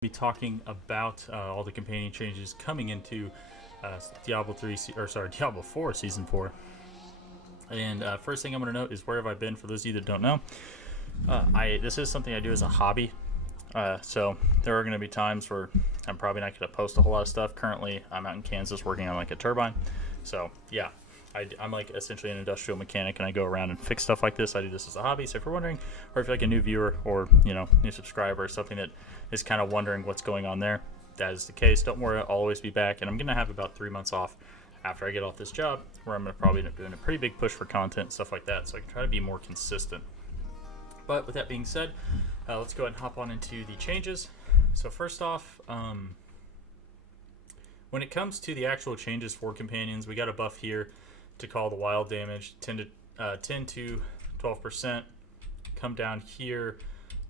be talking about all the companion changes coming into Diablo 4 Season 4. And first thing I'm going to note is where have I been, for those of you that don't know. This is something I do as a hobby. So there are going to be times where I'm probably not going to post a whole lot of stuff. Currently, I'm out in Kansas working on like a turbine. So yeah, I'm like essentially an industrial mechanic, and I go around and fix stuff like this. I do this as a hobby. So if you're wondering, or if you're like a new viewer or new subscriber or something that is kind of wondering what's going on there, that is the case. Don't worry, I'll always be back, and I'm gonna have about 3 months off after I get off this job, where I'm gonna probably end up doing a pretty big push for content and stuff like that, so I can try to be more consistent. But with that being said, let's go ahead and hop on into the changes. So first off, when it comes to the actual changes for companions, we got a buff here to call the wild damage 10 to 12%. Come down here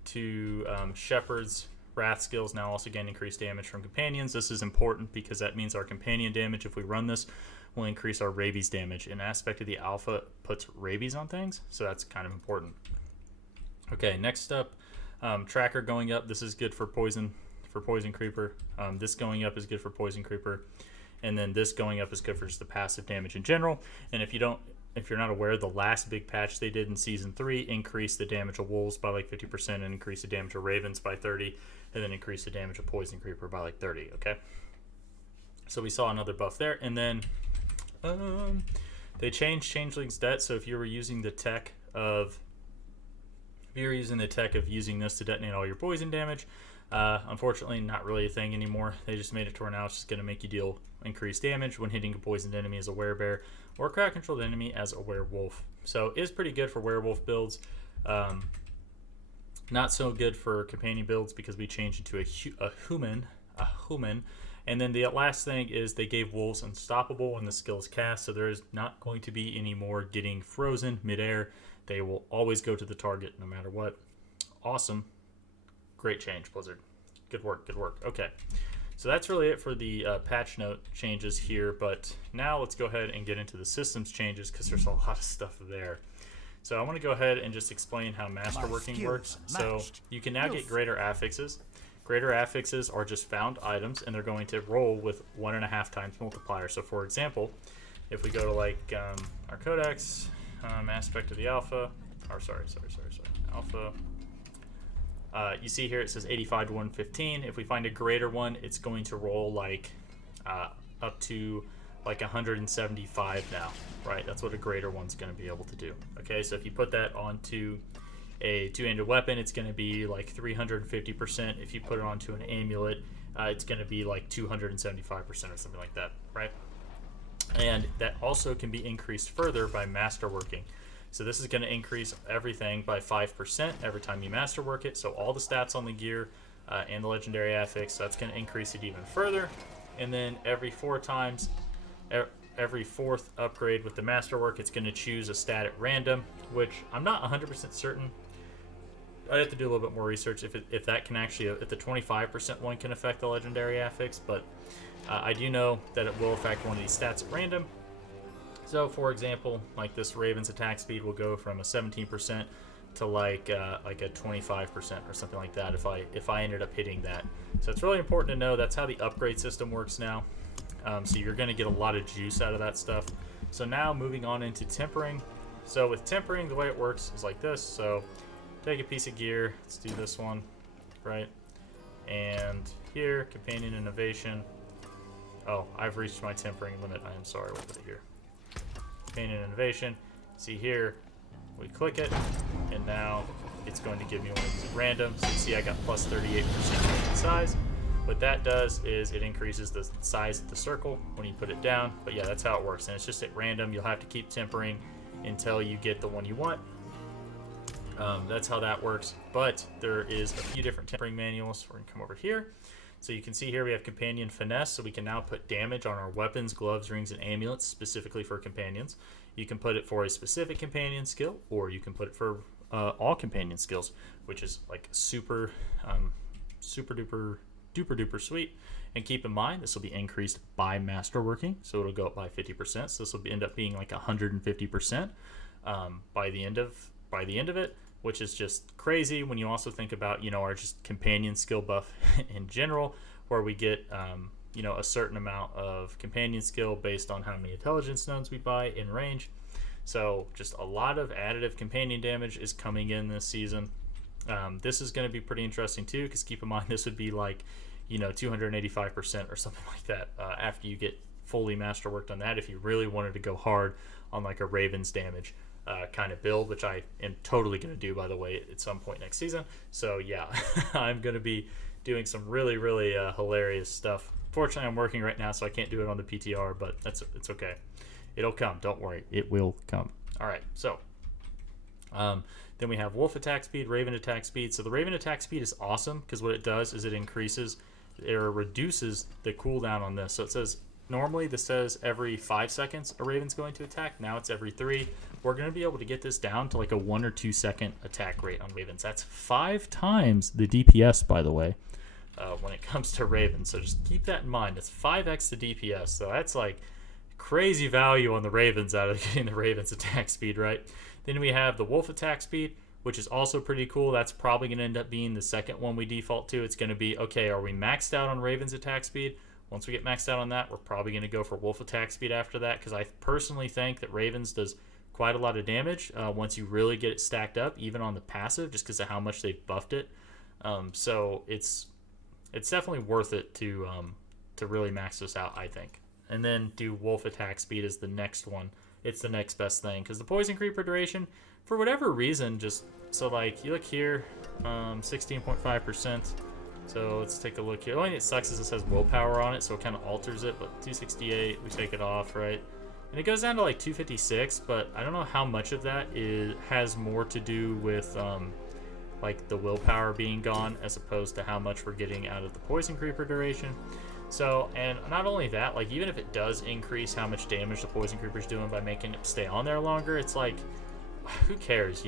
to Shepherd's Wrath skills now also gain increased damage from companions. This is important because that means our companion damage, if we run this, will increase our rabies damage. An aspect of the alpha puts rabies on things, so that's kind of important. Okay, next up, tracker going up. This is good for poison creeper. This going up is good for poison creeper, and then this going up is good for just the passive damage in general. And if you're not aware, the last big patch they did in Season 3 increased the damage of wolves by like 50% and increased the damage of ravens by 30%, and then increased the damage of poison creeper by like 30%, okay? So we saw another buff there. And then they changed Changeling's Det, so if you were using the tech of using this to detonate all your poison damage, unfortunately not really a thing anymore. They just made it to where now it's just going to make you deal increased damage when hitting a poisoned enemy as a werebear or a crowd controlled enemy as a werewolf. So it's pretty good for werewolf builds. Not so good for companion builds because we changed into a human. And then the last thing is they gave wolves unstoppable when the skill is cast, so there is not going to be any more getting frozen midair. They will always go to the target no matter what. Awesome. Great change, Blizzard. Good work, good work. Okay, so that's really it for the patch note changes here, but now let's go ahead and get into the systems changes because there's a lot of stuff there. So I want to go ahead and just explain how Masterworking works. So you can now get greater affixes. Greater affixes are just found items, and they're going to roll with 1.5 times multiplier. So for example, if we go to like our codex, aspect of the alpha, or sorry, alpha. You see here it says 85 to 115. If we find a greater one, it's going to roll like up to like 175 now, right? That's what a greater one's going to be able to do. Okay, so if you put that onto a two-handed weapon, it's going to be like 350%. If you put it onto an amulet, it's going to be like 275% or something like that, right? And that also can be increased further by Masterworking. So this is going to increase everything by 5% every time you masterwork it. So all the stats on the gear and the legendary affix, so that's going to increase it even further. And then every fourth upgrade with the masterwork, it's going to choose a stat at random, which I'm not 100% certain. I'd have to do a little bit more research if that can actually, if the 25% one can affect the legendary affix, but I do know that it will affect one of these stats at random. So for example, like this Raven's attack speed will go from a 17% to like a 25% or something like that if I ended up hitting that. So it's really important to know that's how the upgrade system works now. So you're going to get a lot of juice out of that stuff. So now moving on into tempering. So with tempering, the way it works is like this. So take a piece of gear. Let's do this one, right? And here, companion innovation. Oh, I've reached my tempering limit. I am sorry. We'll put it here. Companion innovation. See here, we click it, and now it's going to give me one of these random. So you see I got plus 38% size. What that does is it increases the size of the circle when you put it down. But yeah, that's how it works. And it's just at random. You'll have to keep tempering until you get the one you want. That's how that works. But there is a few different tempering manuals. We're going to come over here. So you can see here we have Companion Finesse, so we can now put damage on our weapons, gloves, rings, and amulets specifically for companions. You can put it for a specific companion skill, or you can put it for all companion skills, which is like super duper sweet. And keep in mind, this will be increased by Masterworking, so it'll go up by 50%. So this will end up being like 150% by the end of it. which is just crazy when you also think about, our just companion skill buff in general, where we get, a certain amount of companion skill based on how many intelligence stones we buy in range. So just a lot of additive companion damage is coming in this season. This is going to be pretty interesting too, because keep in mind this would be like, 285% or something like that after you get fully masterworked on that, if you really wanted to go hard on like a Raven's damage kind of build, which I am totally going to do, by the way, at some point next season. So yeah, I'm going to be doing some really, really hilarious stuff. Fortunately, I'm working right now, so I can't do it on the PTR, but it's okay. It'll come. Don't worry. It will come. All right, so then we have Wolf attack speed, Raven attack speed. So the Raven attack speed is awesome because what it does is it increases or reduces the cooldown on this. So it says, normally this says every 5 seconds a Raven's going to attack. Now it's every 3. We're going to be able to get this down to like a 1 or 2 second attack rate on Ravens. That's 5 times the DPS, by the way, when it comes to Ravens. So just keep that in mind. It's 5x the DPS. So that's like crazy value on the Ravens out of getting the Ravens attack speed, right? Then we have the Wolf attack speed, which is also pretty cool. That's probably going to end up being the second one we default to. It's going to be, okay, are we maxed out on Raven's attack speed? Once we get maxed out on that, we're probably going to go for Wolf attack speed after that, because I personally think that Ravens does quite a lot of damage once you really get it stacked up, even on the passive, just because of how much they've buffed it. So it's definitely worth it to really max this out, I think. And then do Wolf attack speed as the next one. It's the next best thing, because the Poison Creeper duration, for whatever reason, just so like you look here, 16.5%. So let's take a look here. The only thing that sucks is this has willpower on it, so it kind of alters it. But 268, we take it off, right? And it goes down to like 256, but I don't know how much of that has more to do with like the willpower being gone as opposed to how much we're getting out of the Poison Creeper duration. So, and not only that, like even if it does increase how much damage the Poison Creeper's doing by making it stay on there longer, it's like, who cares,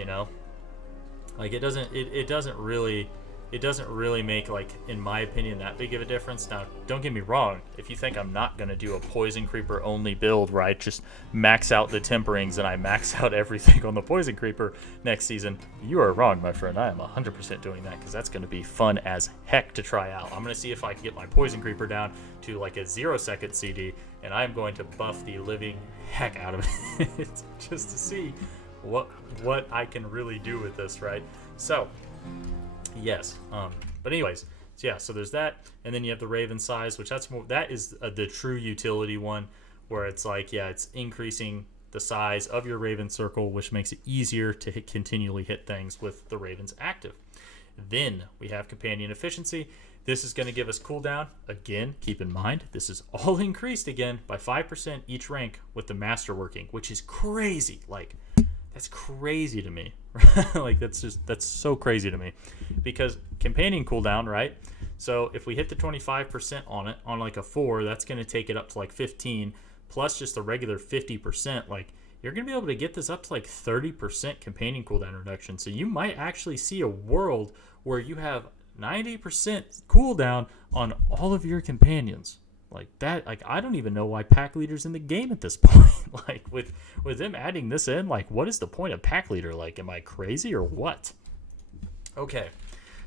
Like it doesn't really make, like, in my opinion, that big of a difference. Now, don't get me wrong. If you think I'm not going to do a Poison Creeper only build where I just max out the temperings and I max out everything on the Poison Creeper next season, you are wrong, my friend. I am 100% doing that because that's going to be fun as heck to try out. I'm going to see if I can get my Poison Creeper down to like a 0-second CD, and I'm going to buff the living heck out of it just to see what I can really do with this, right? So yes, but anyways, so yeah, so there's that, and then you have the Raven size, which that is the true utility one, where it's like, yeah, it's increasing the size of your Raven circle, which makes it easier to continually hit things with the Ravens active. Then we have companion efficiency. This is going to give us cooldown. Again, keep in mind, this is all increased again by 5% each rank with the Masterworking, which is crazy. Like, that's crazy to me. Like, that's so crazy to me, because companion cooldown, right? So if we hit the 25% on it on like a 4, that's going to take it up to like 15 plus just a regular 50%. Like, you're going to be able to get this up to like 30% companion cooldown reduction. So you might actually see a world where you have 90% cooldown on all of your companions. Like that, like I don't even know why pack leader's in the game at this point. Like with them adding this in, like what is the point of pack leader? Like, am I crazy or what? Okay,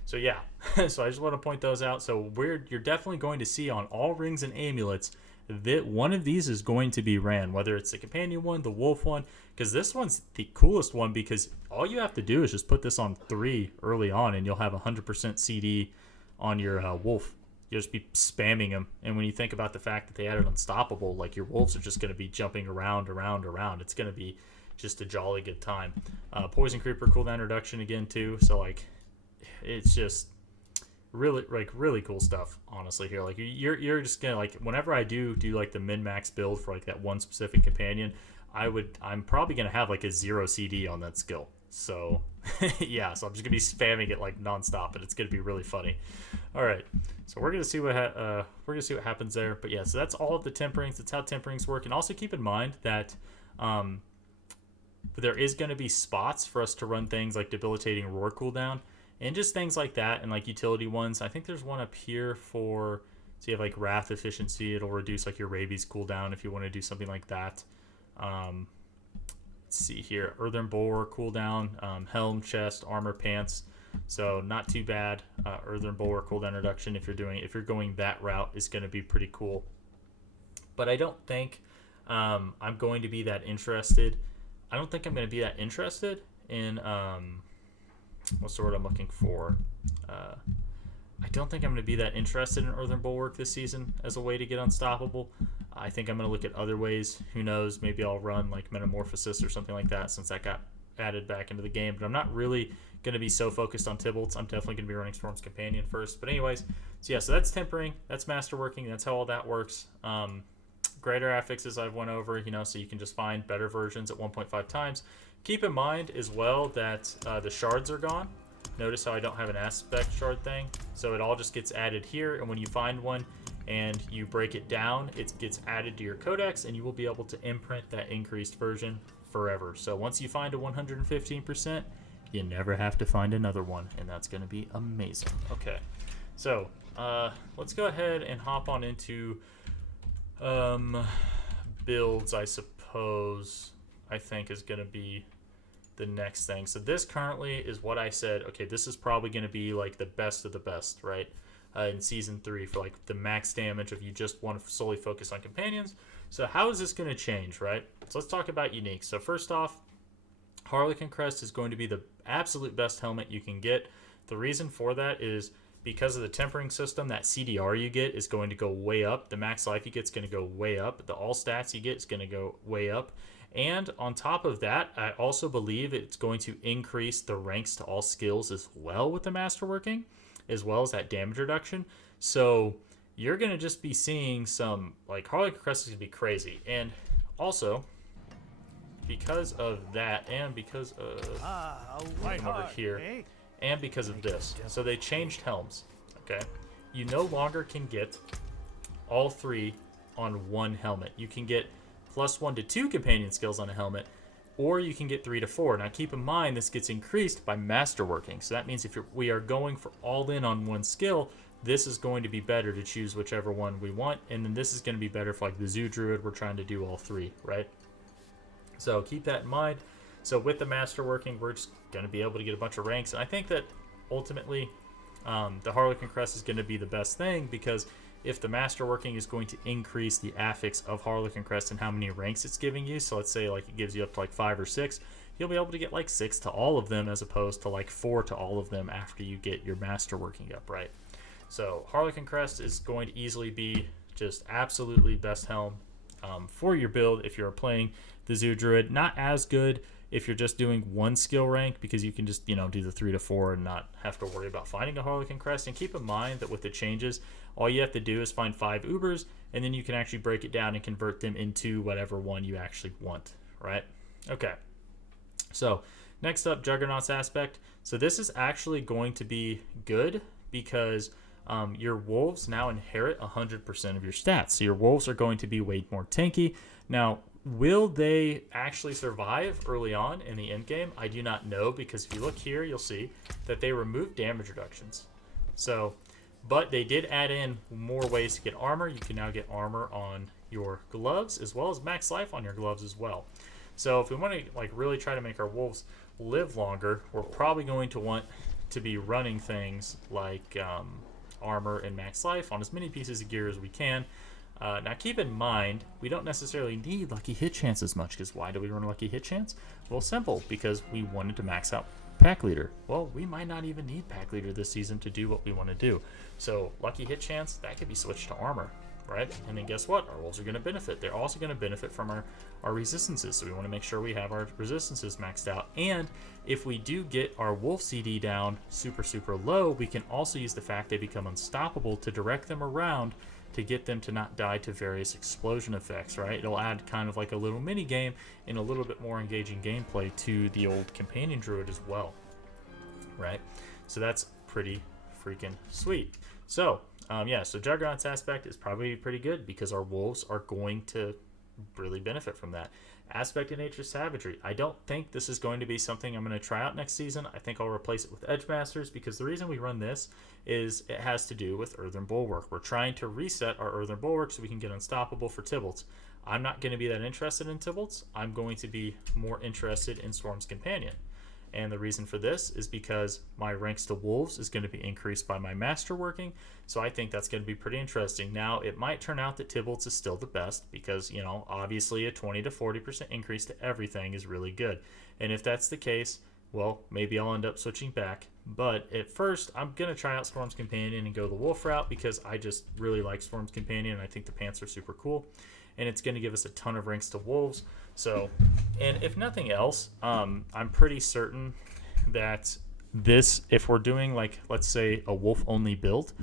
so yeah, so I just want to point those out. So you're definitely going to see on all rings and amulets that one of these is going to be ran, whether it's the companion one, the wolf one, because this one's the coolest one, because all you have to do is just put this on 3 early on, and you'll have 100% CD on your wolf. You'll just be spamming them, and when you think about the fact that they added unstoppable, like your wolves are just going to be jumping around. It's going to be just a jolly good time. Poison Creeper cooldown reduction again too, so like it's just really cool stuff, honestly. Here, like you're just gonna, like, whenever I do like the min-max build for like that one specific companion, I'm probably gonna have like a 0 CD on that skill. So yeah, so I'm just gonna be spamming it like nonstop, and it's gonna be really funny. All right, so we're gonna see what happens there. But yeah, so that's all of the temperings. That's how temperings work. And also keep in mind that there is gonna be spots for us to run things like debilitating roar cooldown and just things like that, and like utility ones. I think there's one up here for, so you have like wrath efficiency. It'll reduce like your rabies cooldown if you want to do something like that. Let's let's see here. Earthen Bulwark cooldown, helm, chest, armor, pants. So not too bad. Earthen Bulwark cooldown reduction if you're going that route is going to be pretty cool. But I don't think I'm going to be that interested. I don't think I'm going to be that interested in what's the word I'm looking for? I don't think I'm going to be that interested in Earthen Bulwark this season as a way to get unstoppable. I think I'm going to look at other ways. Who knows? Maybe I'll run like Metamorphosis or something like that since that got added back into the game. But I'm not really going to be so focused on Tybalt's. I'm definitely going to be running Storm's Companion first. But anyways, so yeah, so that's tempering. That's Masterworking. That's how all that works. Greater affixes I've went over, so you can just find better versions at 1.5 times. Keep in mind as well that the shards are gone. Notice how I don't have an aspect shard thing. So it all just gets added here, and when you find one and you break it down, it gets added to your codex, and you will be able to imprint that increased version forever. So once you find a 115%, you never have to find another one, and that's going to be amazing. Okay, so let's go ahead and hop on into builds, I suppose. I think is going to be the next thing. So this currently is what I said, okay, this is probably going to be like the best of the best, right? In Season 3 for like the max damage if you just want to solely focus on companions. So how is this going to change, right? So let's talk about unique. So first off, Harlequin Crest is going to be the absolute best helmet you can get. The reason for that is because of the tempering system, that CDR you get is going to go way up. The max life you get is going to go way up. The all stats you get is going to go way up. And on top of that, I also believe it's going to increase the ranks to all skills as well with the Masterworking, as well as that damage reduction. So you're going to just be seeing some, like, Harlequin Crest is going to be crazy. And also, because of that, and because of over here, and because of this. So they changed helms, okay? You no longer can get all three on one helmet. You can get +1 to 2 companion skills on a helmet, or you can get 3 to 4. Now keep in mind this gets increased by Masterworking. So that means if we are going for all in on one skill, this is going to be better to choose whichever one we want, and then this is going to be better for like the Zoo Druid. We're trying to do all three, right? So keep that in mind. So with the Masterworking, we're just going to be able to get a bunch of ranks. And I think that ultimately the Harlequin Crest is going to be the best thing, because if the Masterworking is going to increase the affix of Harlequin Crest and how many ranks it's giving you, so let's say like it gives you up to like 5 or 6, you'll be able to get like 6 to all of them as opposed to like 4 to all of them after you get your Masterworking up, right? So Harlequin Crest is going to easily be just absolutely best helm for your build if you're playing the Zoo Druid. Not as good if you're just doing one skill rank, because you can just, do the 3 to 4 and not have to worry about finding a Harlequin Crest. And keep in mind that with the changes, all you have to do is find 5 Ubers, and then you can actually break it down and convert them into whatever one you actually want, right? Okay. So next up, Juggernaut's Aspect. So this is actually going to be good because your wolves now inherit 100% of your stats. So your wolves are going to be way more tanky. Now, will they actually survive early on in the end game? I do not know, because if you look here, you'll see that they remove damage reductions. So, but they did add in more ways to get armor. You can now get armor on your gloves as well as max life on your gloves as well. So if we want to like really try to make our wolves live longer, we're probably going to want to be running things like armor and max life on as many pieces of gear as we can. Now keep in mind, we don't necessarily need Lucky Hit Chance as much, because why do we run Lucky Hit Chance? Well, simple, because we wanted to max out Pack Leader. Well, we might not even need Pack Leader this season to do what we want to do. So Lucky Hit Chance, that could be switched to armor, right? And then guess what? Our wolves are going to benefit. They're also going to benefit from our resistances, so we want to make sure we have our resistances maxed out. And if we do get our wolf CD down super, super low, we can also use the fact they become unstoppable to direct them around to get them to not die to various explosion effects, right? It'll add kind of like a little mini game and a little bit more engaging gameplay to the old companion druid as well, right? So that's pretty freaking sweet. So yeah, so Juggernaut's Aspect is probably pretty good because our wolves are going to really benefit from that. Aspect of Nature Savagery. I don't think this is going to be something I'm going to try out next season. I think I'll replace it with Edge Masters, because the reason we run this is it has to do with Earthen Bulwark. We're trying to reset our Earthen Bulwark so we can get Unstoppable for Tybalt's. I'm not going to be that interested in Tybalt's. I'm going to be more interested in Storm's Companion. And the reason for this is because my ranks to Wolves is going to be increased by my Masterworking, so I think that's going to be pretty interesting. Now, it might turn out that Tybalt's is still the best because, obviously a 20 to 40% increase to everything is really good. And if that's the case, well, maybe I'll end up switching back. But at first, I'm going to try out Storm's Companion and go the Wolf route because I just really like Storm's Companion and I think the pants are super cool. And it's going to give us a ton of ranks to Wolves. So, and if nothing else, I'm pretty certain that this, if we're doing like, let's say a wolf only build,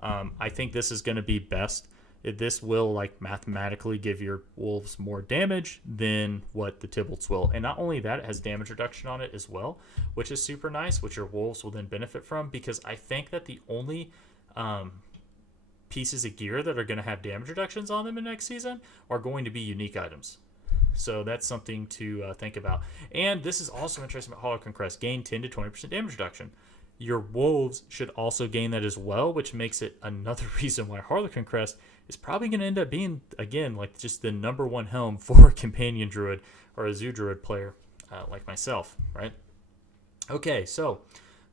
I think this is going to be best. This will like mathematically give your wolves more damage than what the Tybalt's will. And not only that, it has damage reduction on it as well, which is super nice, which your wolves will then benefit from, because I think that the only pieces of gear that are going to have damage reductions on them in next season are going to be unique items. So that's something to think about. And this is also interesting about Harlequin Crest. Gain 10 to 20% damage reduction. Your wolves should also gain that as well, which makes it another reason why Harlequin Crest is probably going to end up being, again, like just the number one helm for a Companion Druid or a Zoo Druid player like myself, right? Okay, so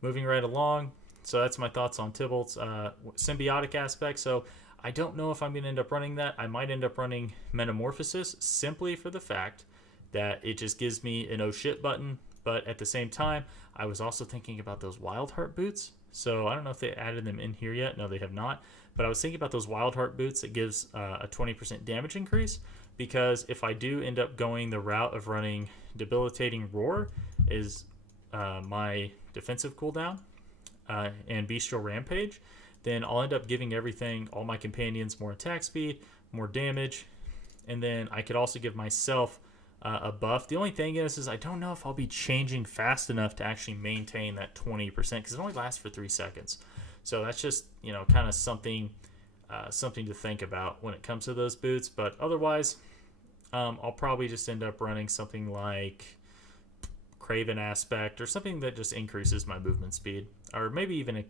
moving right along. So that's my thoughts on Tybalt's symbiotic aspect. So I don't know if I'm going to end up running that. I might end up running Metamorphosis simply for the fact that it just gives me an oh shit button. But at the same time, I was also thinking about those Wildheart boots. So I don't know if they added them in here yet. No, they have not. But I was thinking about those Wildheart boots that gives a 20% damage increase. Because if I do end up going the route of running Debilitating Roar is my defensive cooldown and Bestial Rampage, then I'll end up giving everything, all my companions, more attack speed, more damage, and then I could also give myself a buff. The only thing is I don't know if I'll be changing fast enough to actually maintain that 20%, because it only lasts for 3 seconds. So that's just, kind of something to think about when it comes to those boots. But otherwise, I'll probably just end up running something like Craven Aspect or something that just increases my movement speed, or maybe even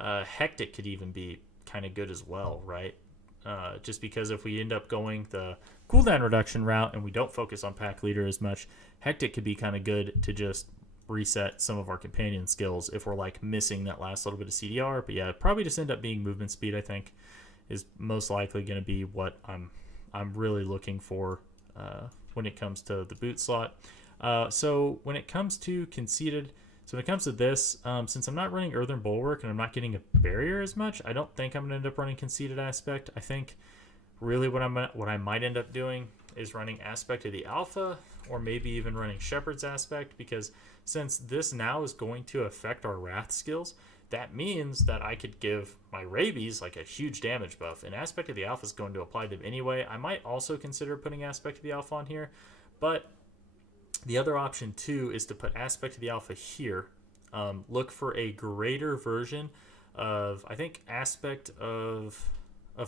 Hectic could even be kind of good as well, right? Just because if we end up going the cooldown reduction route and we don't focus on pack leader as much, Hectic could be kind of good to just reset some of our companion skills if we're like missing that last little bit of CDR. But yeah, probably just end up being movement speed, I think, is most likely going to be what I'm really looking for when it comes to the boot slot. So when it comes to conceded, so when it comes to this, since I'm not running Earthen Bulwark and I'm not getting a barrier as much, I don't think I'm going to end up running conceded aspect. I think really what I might end up doing is running aspect of the alpha, or maybe even running Shepherd's aspect, because since this now is going to affect our wrath skills, that means that I could give my rabies like a huge damage buff, and aspect of the alpha is going to apply to them anyway. I might also consider putting aspect of the alpha on here, but the other option too is to put aspect of the alpha here. Look for a greater version of, I think, aspect of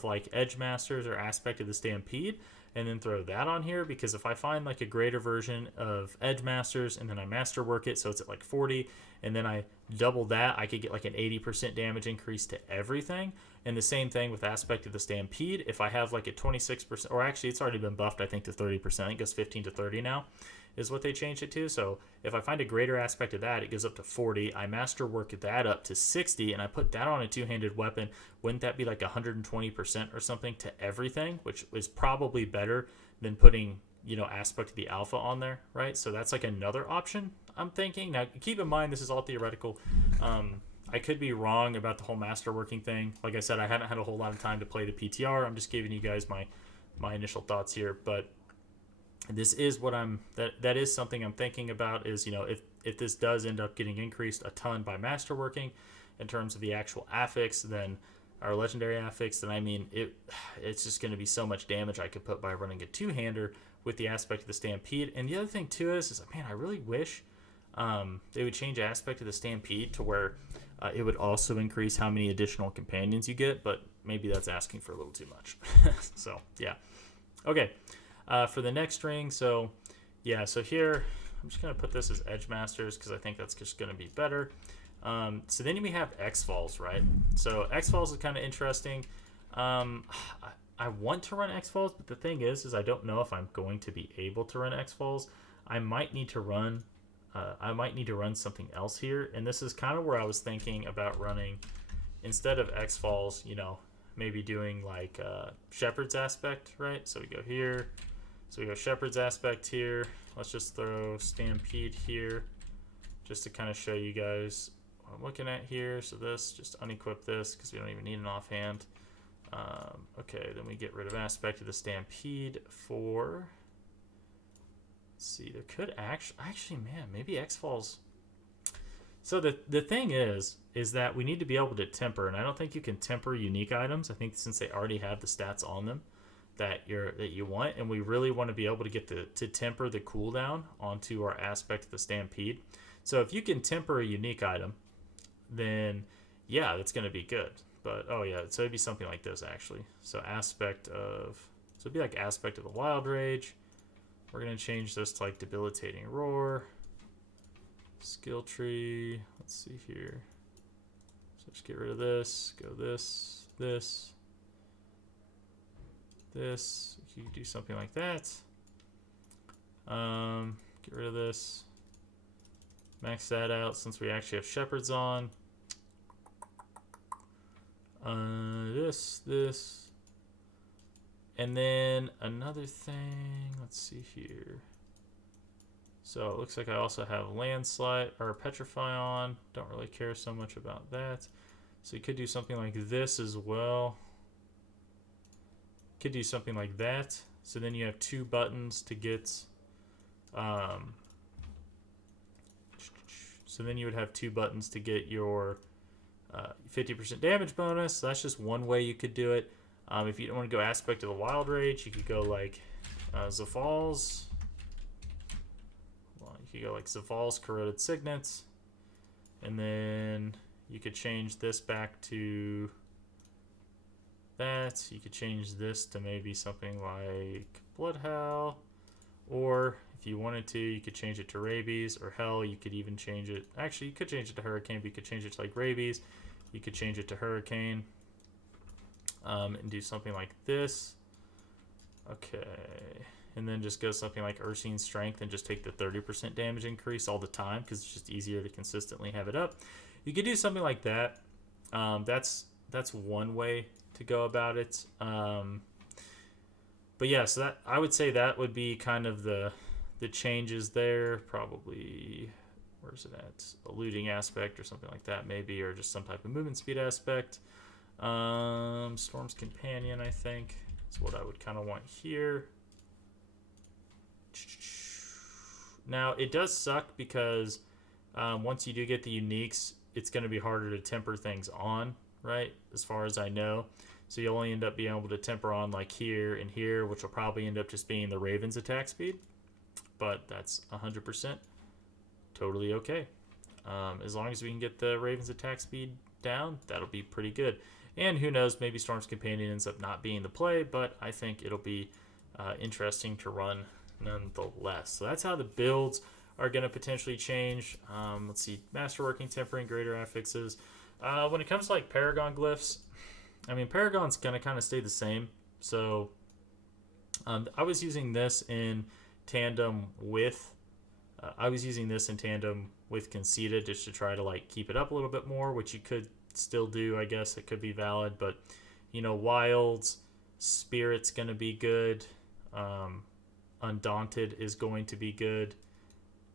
like Edge Masters or aspect of the Stampede, and then throw that on here, because if I find like a greater version of Edge Masters and then I Masterwork it so it's at like 40, and then I double that, I could get like an 80% damage increase to everything. And the same thing with aspect of the Stampede. If I have like a 26%, or actually it's already been buffed, I think, to 30%. I think it goes 15 to 30 now is what they changed it to. So if I find a greater aspect of that, it goes up to 40. I Masterwork that up to 60, and I put that on a two-handed weapon. Wouldn't that be like 120% or something to everything, which is probably better than putting, aspect of the alpha on there, right? So that's like another option I'm thinking. Now, keep in mind, this is all theoretical. I could be wrong about the whole Masterworking thing. Like I said, I haven't had a whole lot of time to play the PTR. I'm just giving you guys my initial thoughts here, but this is what that is something I'm thinking about, is, if this does end up getting increased a ton by Masterworking in terms of the actual affix, then our legendary affix, then I mean, it's just going to be so much damage I could put by running a two-hander with the aspect of the Stampede. And the other thing too is man, I really wish they would change aspect of the Stampede to where it would also increase how many additional companions you get. But maybe that's asking for a little too much. So yeah. Okay. For the next ring, so yeah, so here I'm just gonna put this as Edge Masters because I think that's just gonna be better. So then we have X-Falls, right? So X-Falls is kind of interesting. I want to run X-Falls, but the thing is I don't know if I'm going to be able to run X-Falls. I might need to run something else here, and this is kind of where I was thinking about running, instead of X-Falls, you know, maybe doing like Shepherd's Aspect, right? So we go here, so we go Shepherd's Aspect here. Let's just throw Stampede here, just to kind of show you guys what I'm looking at here. So this, just unequip this because we don't even need an offhand. Okay, then we get rid of Aspect of the Stampede for, let's see, there could actually, man, maybe X-Falls. So the thing is that we need to be able to temper, and I don't think you can temper unique items. I think since they already have the stats on them that you want, and we really want to be able to get to temper the cooldown onto our Aspect of the Stampede. So if you can temper a unique item, then yeah, that's going to be good. But oh yeah, so it'd be something like this actually. So it'd be like Aspect of the Wild Rage. We're going to change this to like Debilitating Roar. Skill tree, let's see here. So just get rid of this, go this. You could do something like that. Get rid of this. Max that out since we actually have Shepherds on. This. And then another thing, let's see here. So it looks like I also have Landslide or Petrify on. Don't really care so much about that. So you could do something like this as well. Could do something like that. So then you have 2 buttons to get. So then you would have 2 buttons to get your 50% damage bonus. So that's just one way you could do it. If you don't want to go Aspect of the Wild Rage, you could go like Zafal's. You could go like Zafal's Corroded Signets, and then you could change this back to that. You could change this to maybe something like Bloodhowl, or if you wanted to, you could change it to Rabies, or hell, you could even change it. Actually, you could change it to Hurricane, but you could change it to like Rabies. You could change it to Hurricane, and do something like this. Okay. And then just go something like Ursine Strength and just take the 30% damage increase all the time because it's just easier to consistently have it up. You could do something like that. That's one way to go about it. But yeah, so that I would say that would be kind of the changes there. Probably, where's it at? A looting aspect or something like that maybe, or just some type of movement speed aspect. Storm's Companion, I think, is what I would kind of want here. Now it does suck because once you do get the uniques, it's going to be harder to temper things on, right? As far as I know. So you'll only end up being able to temper on like here and here, which will probably end up just being the Raven's attack speed. But that's 100% totally okay. As long as we can get the Raven's attack speed down, that'll be pretty good. And who knows, maybe Storm's Companion ends up not being the play, but I think it'll be interesting to run nonetheless. So that's how the builds are going to potentially change. Let's see, Masterworking, Tempering, Greater Affixes. When it comes to like Paragon Glyphs, I mean, Paragon's going to kind of stay the same. So I was using this in tandem with Conceited just to try to like keep it up a little bit more, which you could still do, I guess. It could be valid, but you know, Wilds, Spirit's going to be good. Undaunted is going to be good.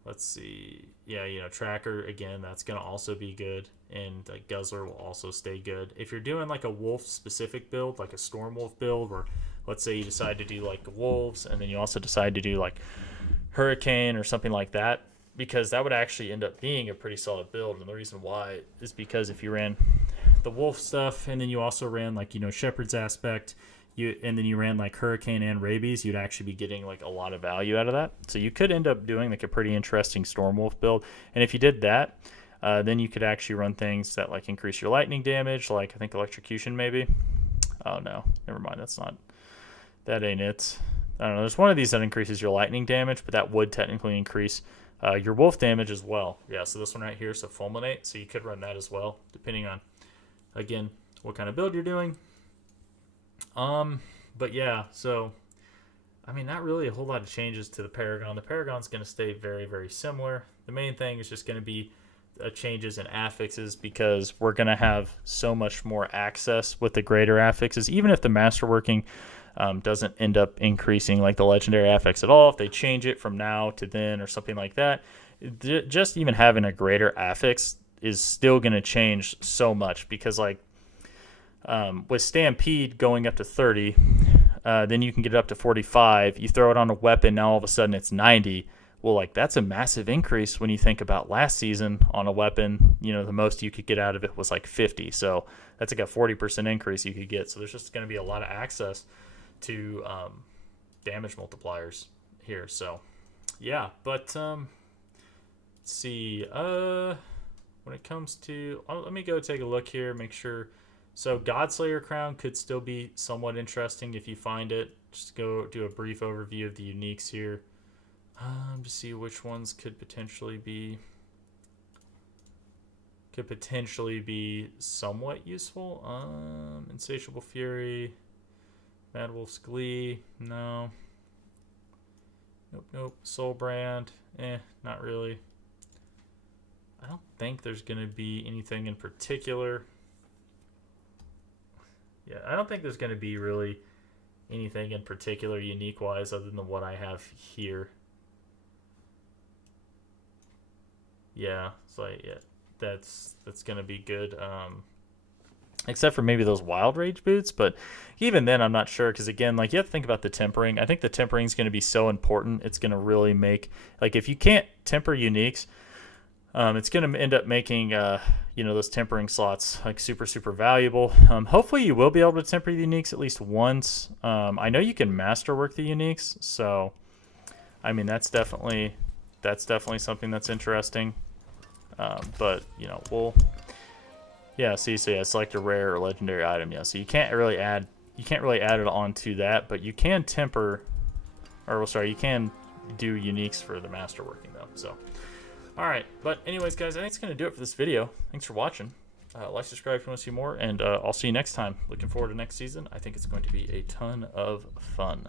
Let's see. Yeah, you know, Tracker, again, that's going to also be good. And Guzzler will also stay good. If you're doing like a wolf-specific build, like a Storm Wolf build, or let's say you decide to do like the Wolves, and then you also decide to do like Hurricane or something like that, because that would actually end up being a pretty solid build. And the reason why is because if you ran the Wolf stuff, and then you also ran like, you know, Shepherd's Aspect, and then you ran like Hurricane and Rabies, you'd actually be getting like a lot of value out of that. So you could end up doing like a pretty interesting Stormwolf build. And if you did that, then you could actually run things that like increase your lightning damage, like I think Electrocution maybe. Oh no, never mind. That ain't it. I don't know. There's one of these that increases your lightning damage, but that would technically increase your wolf damage as well. Yeah, so this one right here, so fulminate. So you could run that as well, depending on, again, what kind of build you're doing. But yeah, so I mean, not really a whole lot of changes to the Paragon. The Paragon's going to stay very, very similar. The main thing is just going to be changes in affixes, because we're going to have so much more access with the greater affixes. Even if the Masterworking doesn't end up increasing like the legendary affix at all, if they change it from now to then or something like that, just even having a greater affix is still going to change so much, because like with Stampede going up to 30, then you can get it up to 45. You throw it on a weapon, now all of a sudden it's 90. Well, like that's a massive increase when you think about last season on a weapon. You know, the most you could get out of it was like 50. So that's like a 40% increase you could get. So there's just going to be a lot of access to damage multipliers here. So yeah, but let's see. When it comes to, let me go take a look here, make sure. So Godslayer Crown could still be somewhat interesting if you find it. Just go do a brief overview of the uniques here. To see which ones could potentially be somewhat useful. Insatiable Fury, Mad Wolf's Glee, no. Nope. Soulbrand, not really. I don't think there's gonna be anything in particular. Yeah, I don't think there's gonna be really anything in particular unique wise other than what I have here. Yeah, so yeah, that's gonna be good. Except for maybe those Wild Rage boots, but even then I'm not sure, because again, like you have to think about the tempering. I think the tempering is gonna be so important. It's gonna really make, like if you can't temper uniques, it's gonna end up making those tempering slots like super valuable. Hopefully you will be able to temper the uniques at least once. I know you can masterwork the uniques, so I mean that's definitely something that's interesting. But select a rare or legendary item. Yeah, so you can't really add it onto that, but you can temper, you can do uniques for the masterworking though. So, all right. But anyways, guys, I think it's gonna do it for this video. Thanks for watching. Like, subscribe if you want to see more, and I'll see you next time. Looking forward to next season. I think it's going to be a ton of fun.